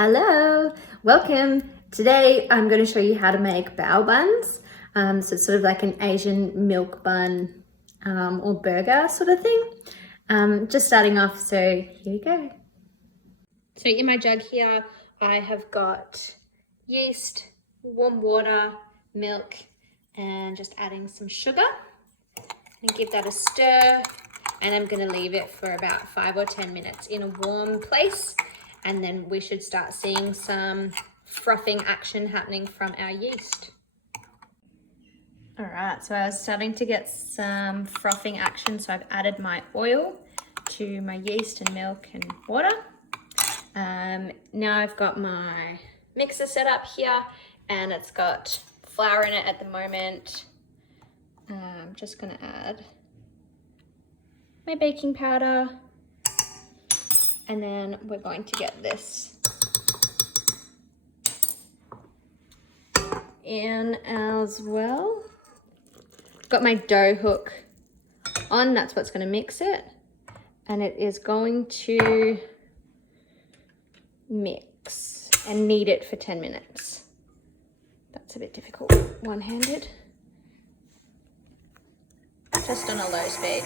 Hello, welcome. Today I'm going to show you how to make bao buns. So it's sort of like an Asian milk bun or burger sort of thing. Just starting off, so here you go. So in my jug here, I have got yeast, warm water, milk, and just adding some sugar. And give that a stir. And I'm going to leave it for about 5 or 10 minutes in a warm place. And then we should start seeing some frothing action happening from our yeast. All right, so I was starting to get some frothing action. So I've added my oil to my yeast and milk and water. Now I've got my mixer set up here and it's got flour in it at the moment. I'm just gonna add my baking powder and then we're going to get this in as well. Got my dough hook on, that's what's going to mix it, and it is going to mix and knead it for 10 minutes. That's a bit difficult one-handed. Just on a low speed.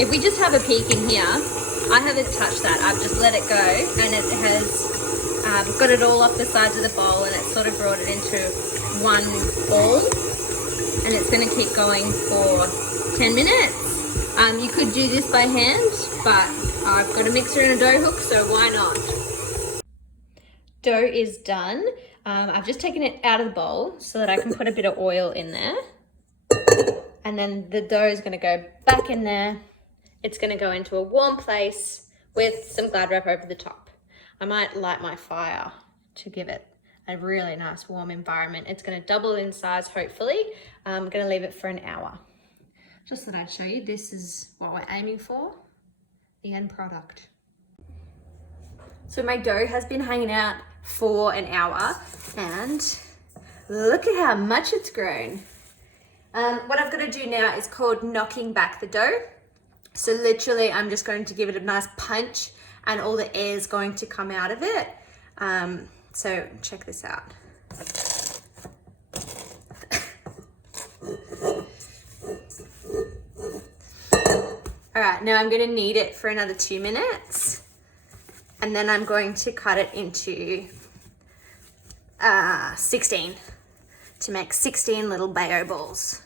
If we just have a peek in here, I haven't touched that. I've just let it go and it has got it all off the sides of the bowl and it's sort of brought it into one ball and it's going to keep going for 10 minutes. You could do this by hand, but I've got a mixer and a dough hook, so why not? Dough is done. I've just taken it out of the bowl so that I can put a bit of oil in there. And then the dough is going to go back in there. It's going to go into a warm place with some Glad wrap over the top. I might light my fire to give it a really nice warm environment. It's going to double in size, hopefully. I'm going to leave it for an hour. Just thought I'd show you, this is what we're aiming for, the end product. So my dough has been hanging out for an hour and look at how much it's grown. What I've got to do now is called knocking back the dough. So literally I'm just going to give it a nice punch and all the air is going to come out of it. So check this out. All right, now I'm going to knead it for another 2 minutes and then I'm going to cut it into 16 to make 16 little bao balls.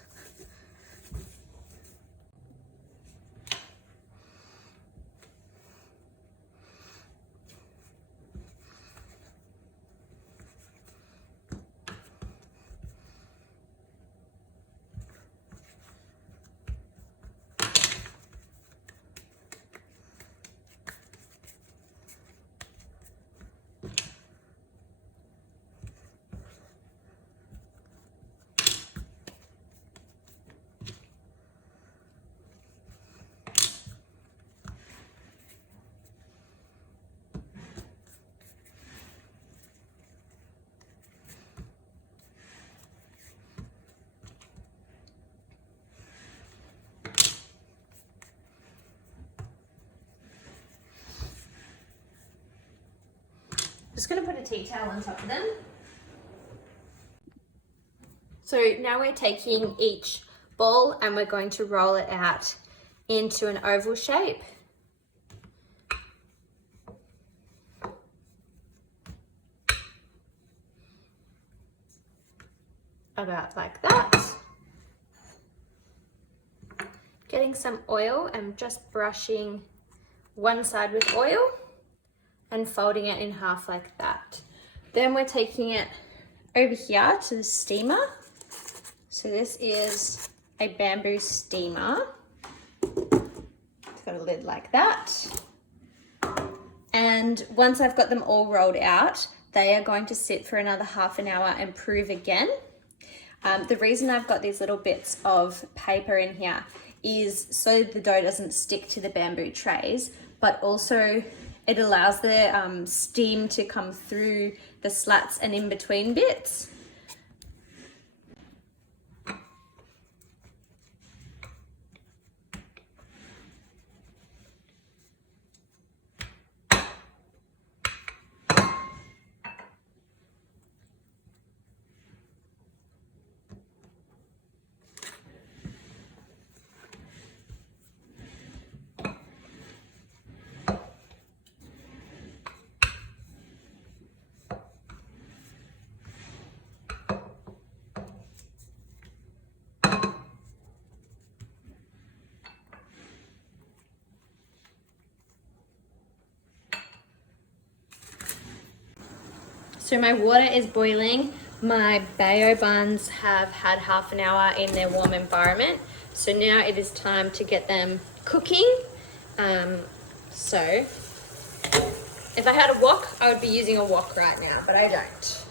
Just going to put a tea towel on top of them. So now we're taking each ball and we're going to roll it out into an oval shape. About like that. Getting some oil and just brushing one side with oil and folding it in half like that. Then we're taking it over here to the steamer. So this is a bamboo steamer. It's got a lid like that. And once I've got them all rolled out, they are going to sit for another half an hour and prove again. The reason I've got these little bits of paper in here is so the dough doesn't stick to the bamboo trays, but also it allows the steam to come through the slats and in between bits. So my water is boiling. My bao buns have had half an hour in their warm environment. So now it is time to get them cooking. So if I had a wok, I would be using a wok right now, but I don't.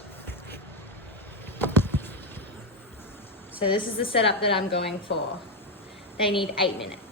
So this is the setup that I'm going for. They need 8 minutes.